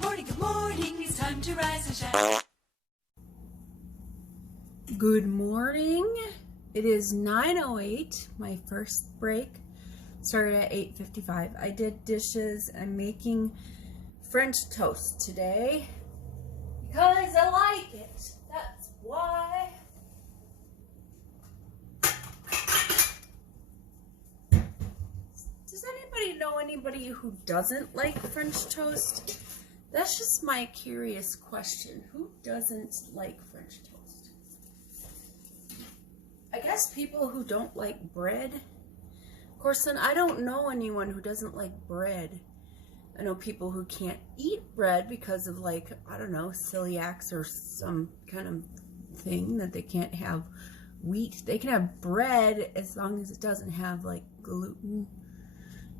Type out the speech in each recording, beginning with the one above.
good morning, it's time to rise and shine. Good morning. It is 9:08. My first break started at 8:55. I did dishes. I'm making French toast today because I like it. That's why. Does anybody know anybody who doesn't like French toast? That's just my curious question. Who doesn't like French toast? I guess people who don't like bread. Of course, then I don't know anyone who doesn't like bread. I know people who can't eat bread because of, like, I don't know, celiacs or some kind of thing that they can't have wheat. They can have bread as long as it doesn't have, like, gluten.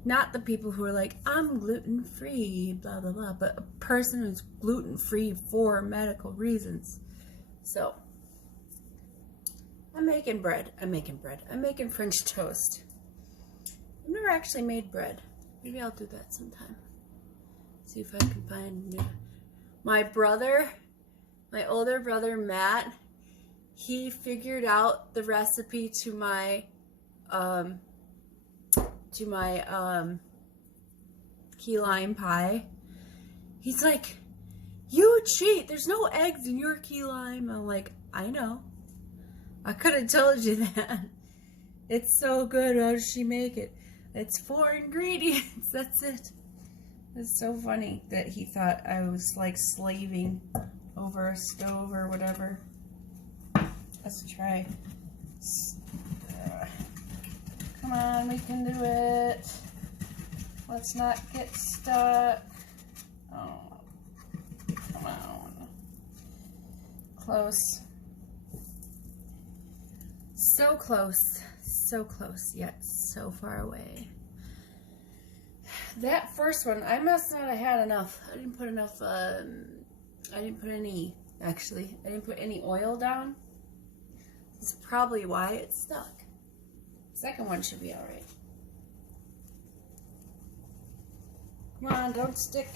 Not the people who are like, I'm gluten-free, blah, blah, blah, but a person who's gluten-free for medical reasons. So, I'm making bread. I'm making French toast. I've never actually made bread. Maybe I'll do that sometime. See if I can find new. My brother, my older brother, Matt, he figured out the recipe to my key lime pie. He's like, you cheat, there's no eggs in your key lime. I'm like, I know, I could have told you that. It's so good. How does she make it? It's 4 ingredients, that's it. It's so funny that he thought I was like slaving over a stove or whatever. Let's try. Come on, we can do it. Let's not get stuck. Oh, come on. Close. So close, yet so far away. That first one, I must not have had enough. I didn't put enough, I didn't put any oil down. That's probably why it stuck. Second one should be alright. Come on, don't stick.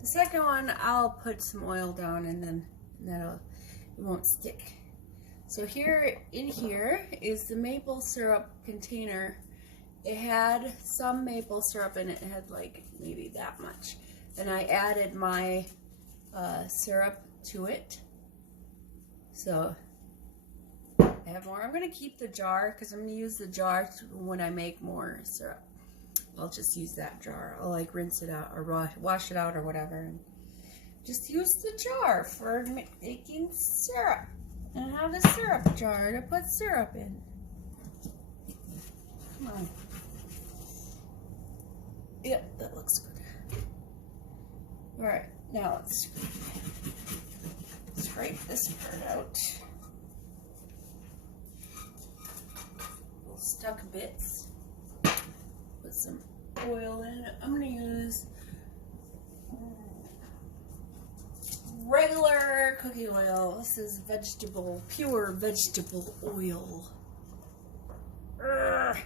The second one, I'll put some oil down and then it won't stick. So here is the maple syrup container. It had some maple syrup in it. It had like maybe that much. And I added my syrup to it. So I have more. I'm going to keep the jar because I'm going to use the jar when I make more syrup. I'll just use that jar. I'll like rinse it out or wash it out or whatever. And just use the jar for making syrup. And have the syrup jar to put syrup in. Come on. Yep, that looks good. Alright, now let's scrape this part out. Little stuck bits. Put some oil in it. I'm going to use regular cooking oil. This is pure vegetable oil. Ugh.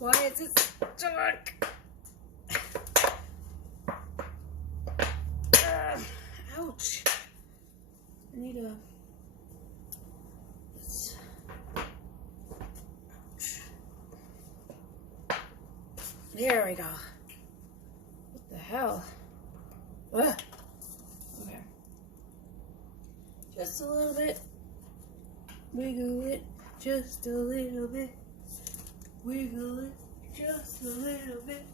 Why is it stuck? Ouch. I need a... Ouch. There we go. What the hell? Ugh. Okay. Just a little bit. Wiggle it just a little bit. Wiggle it just a little bit.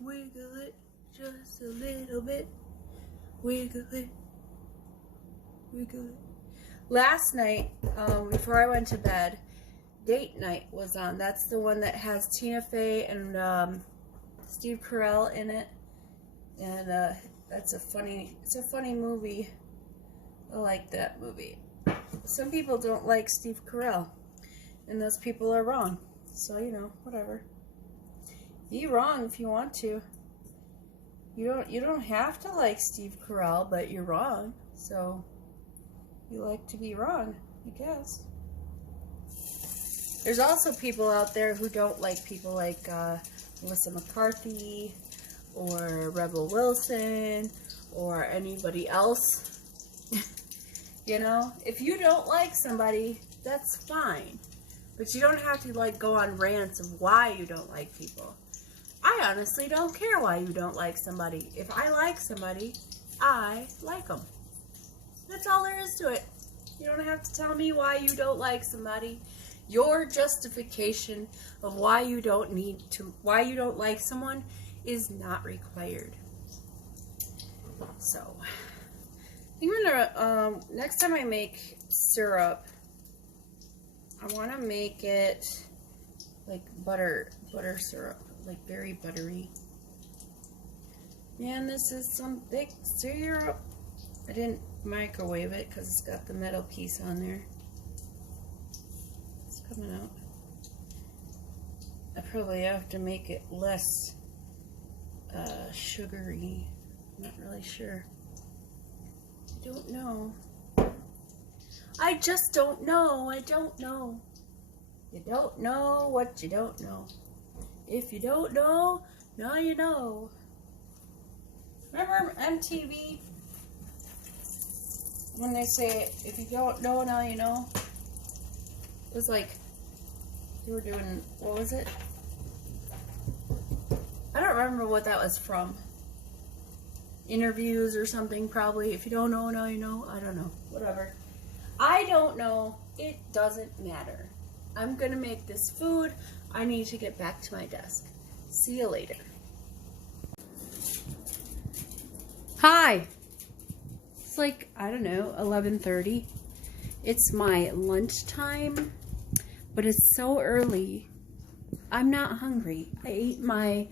Wiggle it just a little bit. Wiggle it. Wiggle it. Last night, before I went to bed, Date Night was on. That's the one that has Tina Fey and Steve Carell in it. And it's a funny movie. I like that movie. Some people don't like Steve Carell, and those people are wrong. So, you know, whatever. Be wrong if you want to. You don't have to like Steve Carell, but you're wrong. So, you like to be wrong, I guess. There's also people out there who don't like people like Melissa McCarthy or Rebel Wilson or anybody else. You know, if you don't like somebody, that's fine. But you don't have to like go on rants of why you don't like people. I honestly don't care why you don't like somebody. If I like somebody, I like them. That's all there is to it. You don't have to tell me why you don't like somebody. Your justification of why you don't like someone is not required. So, I think I'm gonna, next time I make syrup, I want to make it like butter syrup, like very buttery. Man, this is some thick syrup. I didn't microwave it because it's got the metal piece on there. It's coming out. I probably have to make it less sugary. I'm not really sure. I don't know. I just don't know. I don't know. You don't know what you don't know. If you don't know, now you know. Remember MTV? When they say, if you don't know, now you know. It was like, they were doing, what was it? I don't remember what that was from. Interviews or something, probably. If you don't know, now you know. I don't know. Whatever. I don't know. It doesn't matter. I'm going to make this food. I need to get back to my desk. See you later. Hi. It's like, I don't know, 11:30. It's my lunchtime, but it's so early. I'm not hungry. I ate my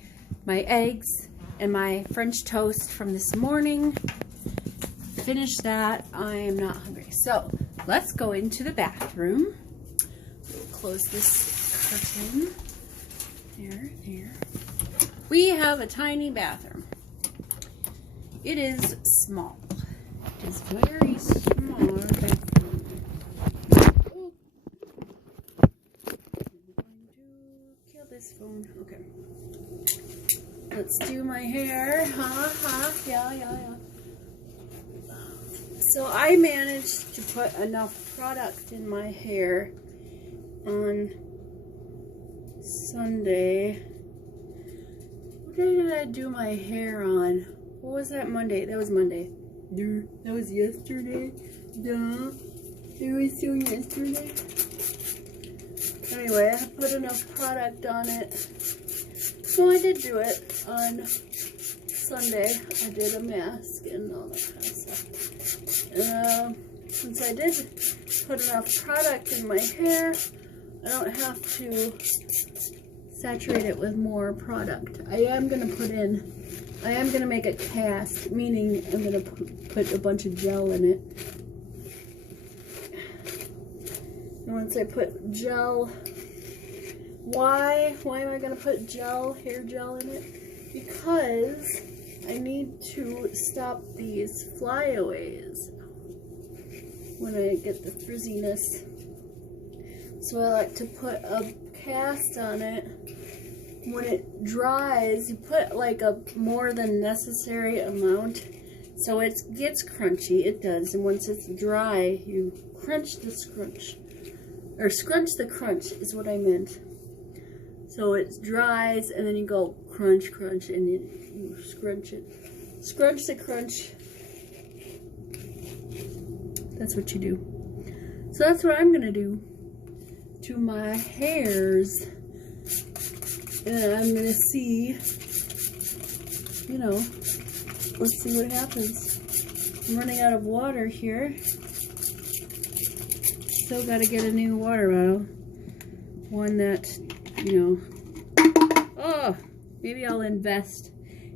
eggs and my French toast from this morning. Finished that. I am not hungry. So let's go into the bathroom. We'll close this curtain. There. We have a tiny bathroom. It is small. It is very small bathroom. Oh. I'm going to kill this phone. Okay. Let's do my hair. Yeah. So I managed to put enough product in my hair on Sunday. What day did I do my hair on? What was that Monday? That was Monday. That was yesterday. Duh. It was so yesterday. Anyway, I put enough product on it. So I did do it on Sunday. I did a mask and all that kind of stuff. Since I did put enough product in my hair, I don't have to saturate it with more product. I am going to make a cast, meaning I'm going to put a bunch of gel in it. And once I put gel, why am I going to put hair gel in it? Because I need to stop these flyaways when I get the frizziness. So I like to put a cast on it. When it dries, you put like a more than necessary amount so it gets crunchy. It does. And once it's dry, you crunch the scrunch. Or scrunch the crunch is what I meant. So it dries and then you go crunch, crunch, and you scrunch it. Scrunch the crunch. That's what you do. So that's what I'm going to do to my hairs. And I'm going to see, let's see what happens. I'm running out of water here. Still got to get a new water bottle. One that, oh, maybe I'll invest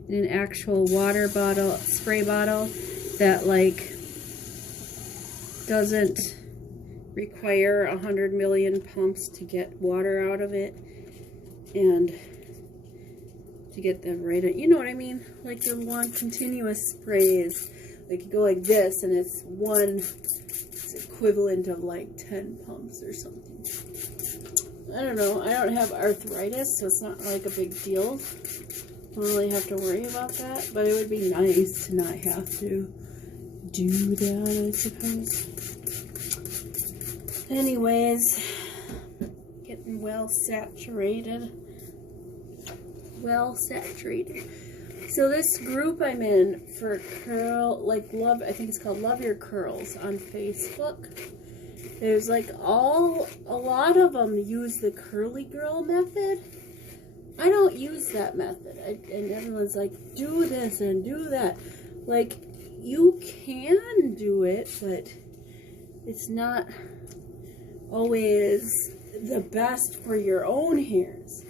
in an actual water bottle, spray bottle that doesn't require 100 million pumps to get water out of it. And to get them right, you know what I mean? Like the one continuous sprays, like you go like this, and it's equivalent of like 10 pumps or something. I don't know. I don't have arthritis, so it's not like a big deal. I don't really have to worry about that. But it would be nice to not have to do that, I suppose. Anyways, getting well saturated. Well saturated. So this group I'm in for curl, like love, I think it's called Love Your Curls on Facebook. There's like a lot of them use the curly girl method. I don't use that method. And everyone's like, do this and do that. Like, you can do it, but it's not always the best for your own hairs.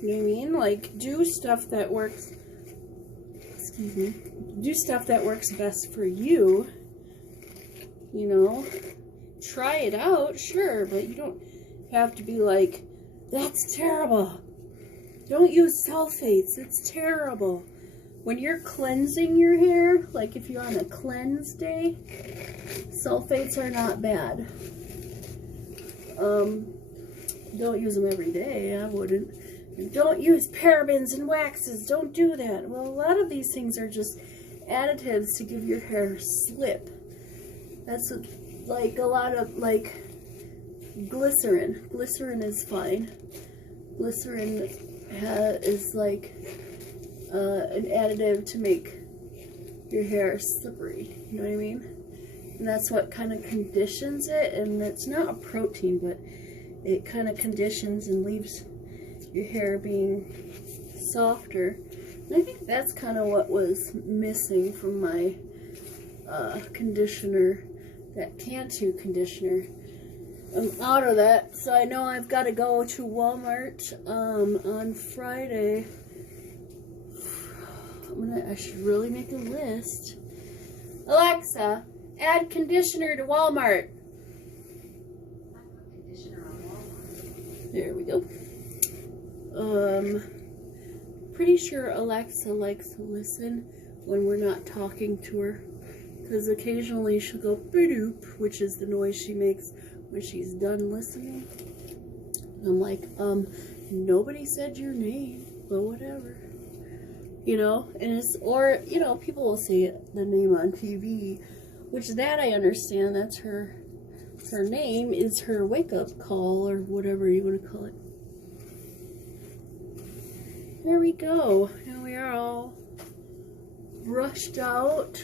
You know what I mean? Like, do stuff that works, excuse me, do stuff that works best for you, you know? Try it out, sure, but you don't have to be like, that's terrible. Don't use sulfates, it's terrible. When you're cleansing your hair, like if you're on a cleanse day, sulfates are not bad. Don't use them every day, I wouldn't. And don't use parabens and waxes, don't do that. Well, a lot of these things are just additives to give your hair slip. That's like a lot of, like, glycerin. Glycerin is fine. Glycerin is like an additive to make your hair slippery. You know what I mean? And that's what kind of conditions it. And it's not a protein, but it kind of conditions and leaves your hair being softer. And I think that's kind of what was missing from my conditioner. That Cantu conditioner. I'm out of that, so I know I've got to go to Walmart on Friday. I should really make a list. Alexa, add conditioner to Walmart. Conditioner on Walmart. There we go. Pretty sure Alexa likes to listen when we're not talking to her. Because occasionally she'll go ba-doop, which is the noise she makes when she's done listening. And I'm like, nobody said your name, but whatever. You know, and it's, or, you know, people will say the name on TV, which that I understand, that's her name is her wake-up call, or whatever you want to call it. There we go. And we are all brushed out.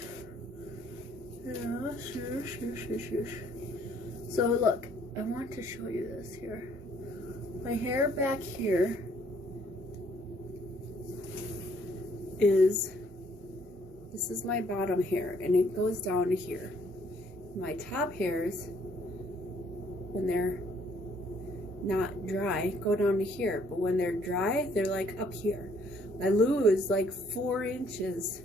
Yeah, sure. So look, I want to show you this here. My hair back here this is my bottom hair, and it goes down to here. My top hairs, when they're not dry, go down to here, but when they're dry, they're like up here. I lose like 4 inches.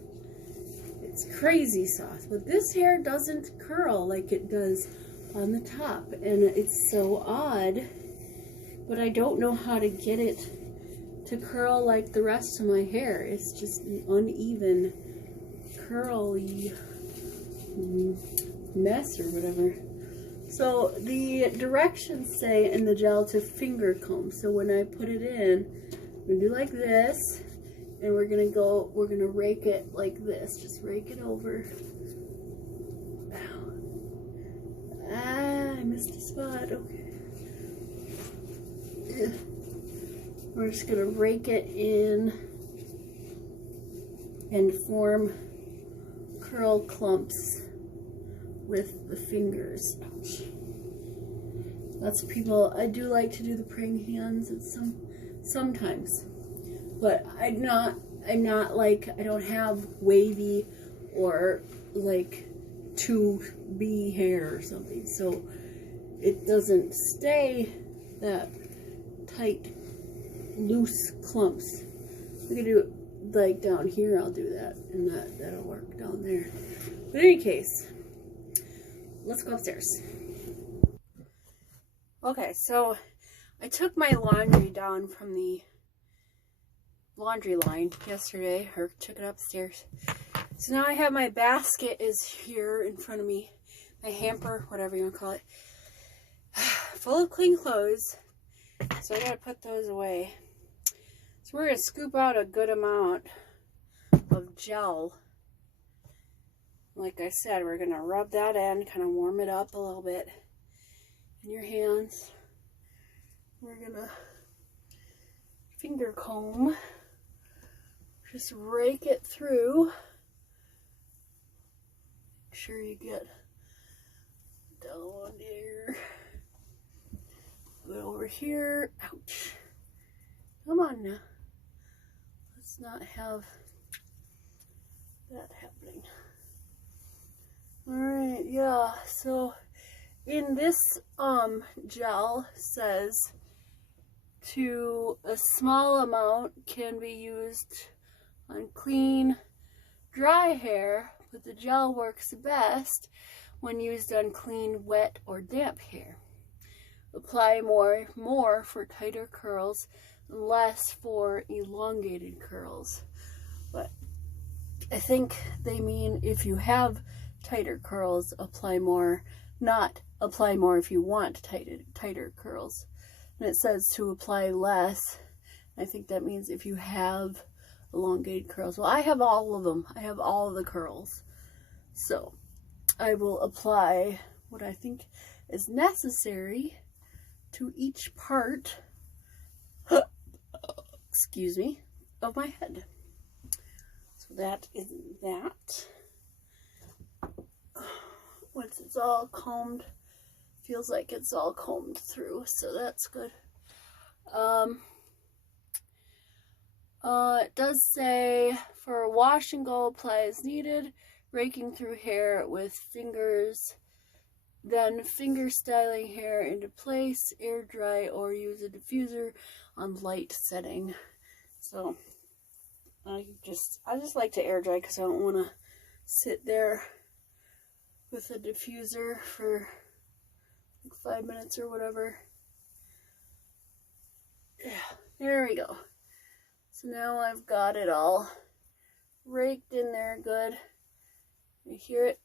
It's crazy soft, but this hair doesn't curl like it does on the top, and it's so odd, but I don't know how to get it to curl like the rest of my hair. It's just an uneven, curly mess or whatever. So the directions say in the gel to finger comb, so when I put it in, I'm gonna do like this. And we're gonna rake it like this. Just rake it over. Ah, I missed a spot. Okay. We're just gonna rake it in and form curl clumps with the fingers. Ouch. Lots of people, I do like to do the praying hands sometimes. But I'm not like, I don't have wavy or like 2B hair or something, so it doesn't stay that tight, loose clumps. We can do it like down here, I'll do that, and that'll work down there. But in any case, let's go upstairs. Okay, so I took my laundry down from the laundry line yesterday, or took it upstairs. So now I have my basket is here in front of me, my hamper, whatever you want to call it, full of clean clothes. So I gotta put those away. So we're gonna scoop out a good amount of gel. Like I said, we're gonna rub that in, kind of warm it up a little bit in your hands. We're gonna finger comb, just rake it through. Make sure you get down there. Go over here. Ouch. Come on now. Let's not have that happening. Alright, yeah, so in this gel says to a small amount can be used on clean, dry hair, but the gel works best when used on clean, wet, or damp hair. Apply more for tighter curls, less for elongated curls. But I think they mean if you have tighter curls, apply more, not apply more if you want tighter curls. And it says to apply less. I think that means if you have elongated curls. Well, I have all of them. I have all of the curls. So I will apply what I think is necessary to each part, excuse me, of my head. So that is that. Once it's all combed, feels like it's all combed through, so that's good. It does say for wash and go, apply as needed, raking through hair with fingers, then finger styling hair into place, air dry, or use a diffuser on light setting. So I just like to air dry because I don't want to sit there with a diffuser for like 5 minutes or whatever. Yeah, there we go. So now I've got it all raked in there good. You hear it?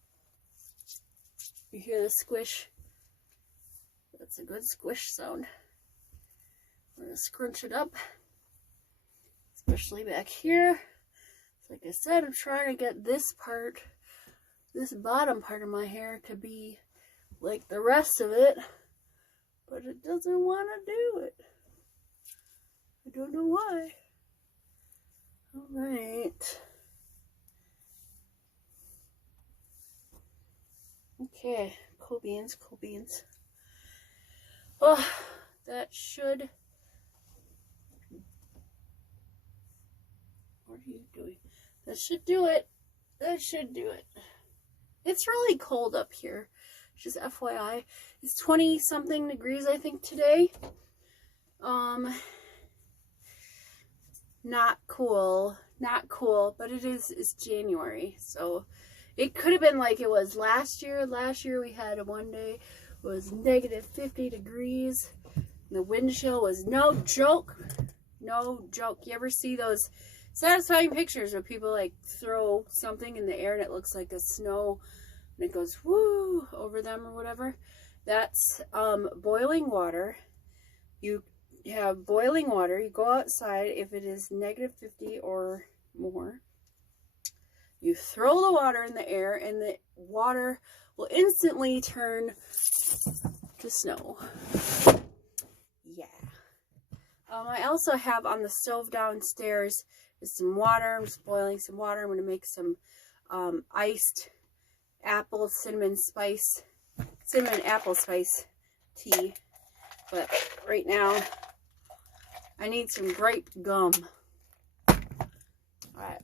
You hear the squish? That's a good squish sound. We're going to scrunch it up, especially back here. Like I said, I'm trying to get this part, this bottom part of my hair to be like the rest of it, but it doesn't want to do it. I don't know why. Alright. Okay, cool beans, cool beans. Oh, that should... What are you doing? That should do it. That should do it. It's really cold up here. Just FYI. It's 20 something degrees I think today. Not cool. Not cool, but it's January. So it could have been like it was last year. Last year we had one day it was negative 50 degrees. The wind chill was no joke. No joke. You ever see those satisfying pictures where people like throw something in the air and it looks like a snow and it goes woo over them or whatever? That's boiling water. You have boiling water. You go outside if it is negative 50 or more. You throw the water in the air and the water will instantly turn to snow. Yeah. I also have on the stove downstairs is some water. I'm just boiling some water. I'm going to make some iced apple cinnamon apple spice tea. But right now I need some grape gum. Alright,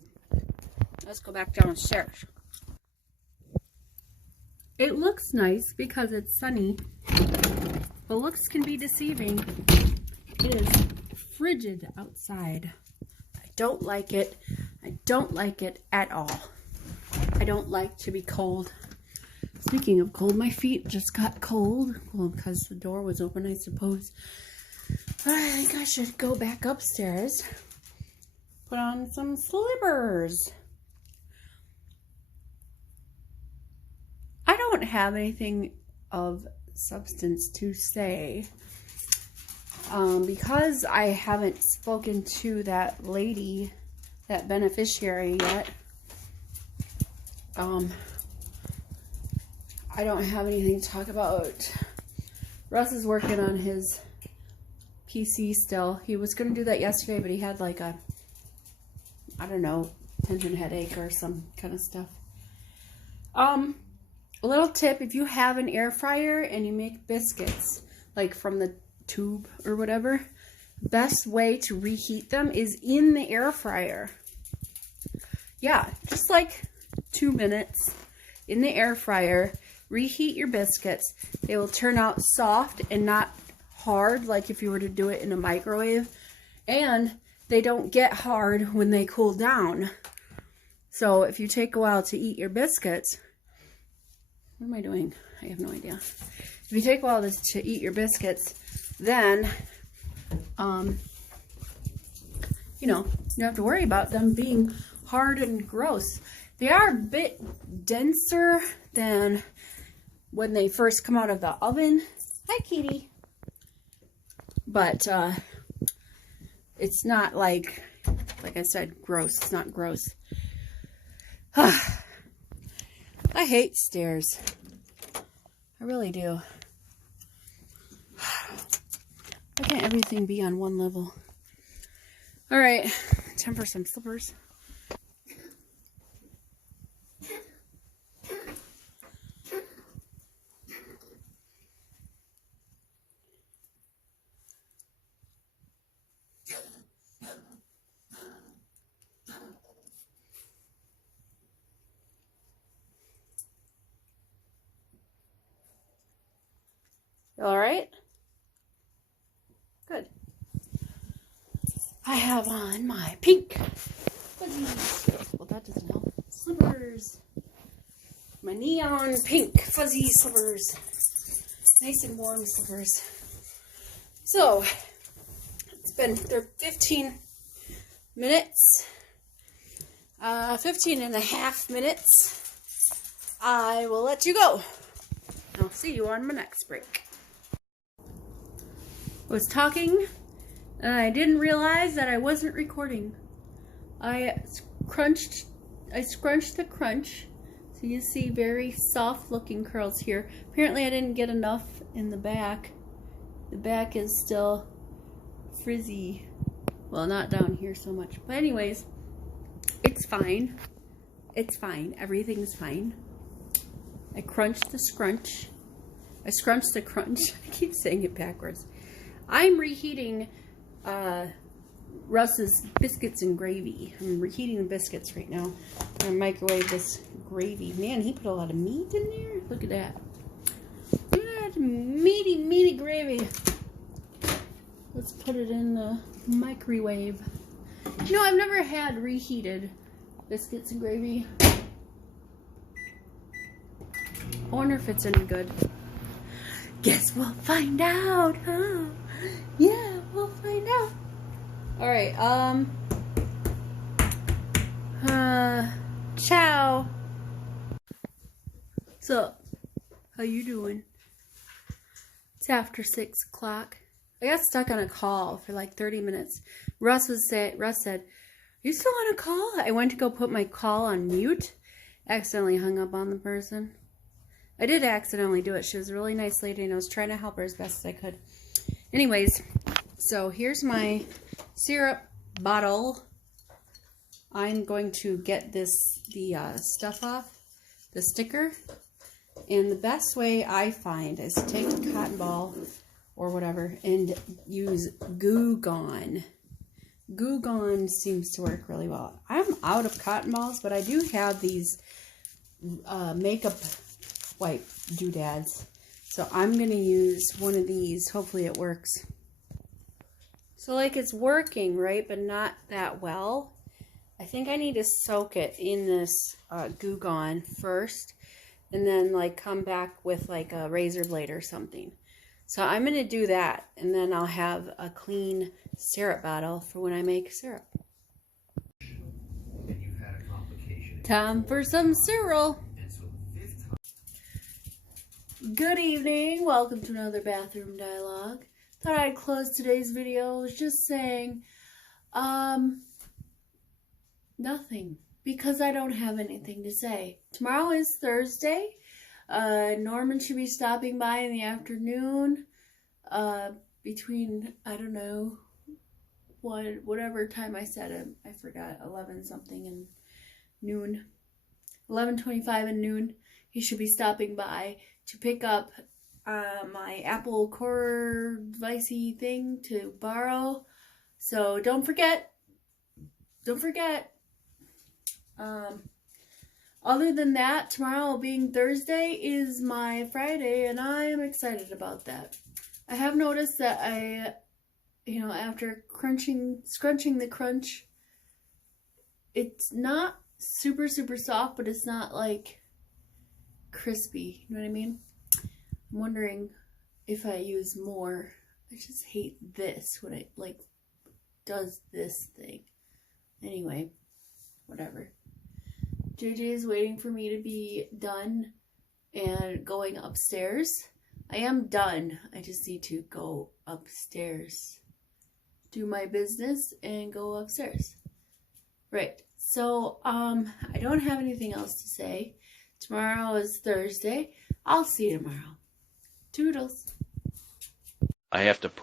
let's go back downstairs. It looks nice because it's sunny, but looks can be deceiving. It is frigid outside. I don't like it. I don't like it at all. I don't like to be cold. Speaking of cold, my feet just got cold. Well, because the door was open, I suppose. But I think I should go back upstairs. Put on some slippers. I don't have anything of substance to say. because I haven't spoken to that lady, that beneficiary yet, I don't have anything to talk about. Russ is working on his PC still. He was going to do that yesterday, but he had like a, I don't know, tension headache or some kind of stuff. A little tip, if you have an air fryer and you make biscuits, like from the tube or whatever, best way to reheat them is in the air fryer. Yeah, just like 2 minutes in the air fryer. Reheat your biscuits. They will turn out soft and not hard like if you were to do it in a microwave. And they don't get hard when they cool down. So if you take a while to eat your biscuits, what am I doing? I have no idea. If you take a while to eat your biscuits, then, you know, you don't have to worry about them being hard and gross. They are a bit denser than when they first come out of the oven. Hi, Kitty. But it's not like I said, gross. It's not gross. I hate stairs. I really do. Why can't everything be on one level? All right, time for some slippers. All right. Good. I have on my pink fuzzy. Well, that doesn't help. Slippers. My neon pink fuzzy slippers. Nice and warm slippers. So, they're 15 minutes. 15 and a half minutes. I will let you go. I'll see you on my next break. I was talking and I didn't realize that I wasn't recording. I scrunched the crunch, so you see very soft looking curls here. Apparently I didn't get enough in the back. The back is still frizzy. Well, not down here so much, but anyways, it's fine. It's fine. Everything's fine. I crunched the scrunch. I scrunched the crunch. I keep saying it backwards. I'm reheating Russ's biscuits and gravy. I'm reheating the biscuits right now. I'm gonna microwave this gravy. Man, he put a lot of meat in there. Look at that. Look at that meaty gravy. Let's put it in the microwave. You know, I've never had reheated biscuits and gravy. I wonder if it's any good. Guess we'll find out, huh? Yeah, we'll find out. Alright, ciao. So, how you doing? It's after 6 o'clock. I got stuck on a call for like 30 minutes. Russ said, you still on a call? I went to go put my call on mute. Accidentally hung up on the person. I did accidentally do it. She was a really nice lady and I was trying to help her as best as I could. Anyways, so here's my syrup bottle. I'm going to get the stuff off, the sticker. And the best way I find is to take a cotton ball or whatever and use Goo Gone. Goo Gone seems to work really well. I'm out of cotton balls, but I do have these makeup wipe doodads. So I'm going to use one of these. Hopefully it works. So like it's working, right? But not that well. I think I need to soak it in this Goo Gone first. And then like come back with like a razor blade or something. So I'm going to do that. And then I'll have a clean syrup bottle for when I make syrup. Time for some cereal. Good evening. Welcome to another bathroom dialogue. thought I'd close today's video just saying, nothing, because I don't have anything to say. Tomorrow is Thursday. Norman should be stopping by in the afternoon, between, I don't know, whatever time I said, I forgot, 11 something and noon, 11:25 and noon. He should be stopping by to pick up my Apple Core Vicey thing to borrow. So don't forget. Other than that, tomorrow being Thursday is my Friday, and I am excited about that. I have noticed that after scrunching the crunch, it's not super soft, but it's not like crispy. You know what I mean? I'm wondering if I use more. I just hate this when it does this thing. Anyway, whatever. JJ is waiting for me to be done and going upstairs. I am done. I just need to go upstairs, do my business, and go upstairs. Right. So, I don't have anything else to say. Tomorrow is Thursday. I'll see you tomorrow. Toodles. I have to poop.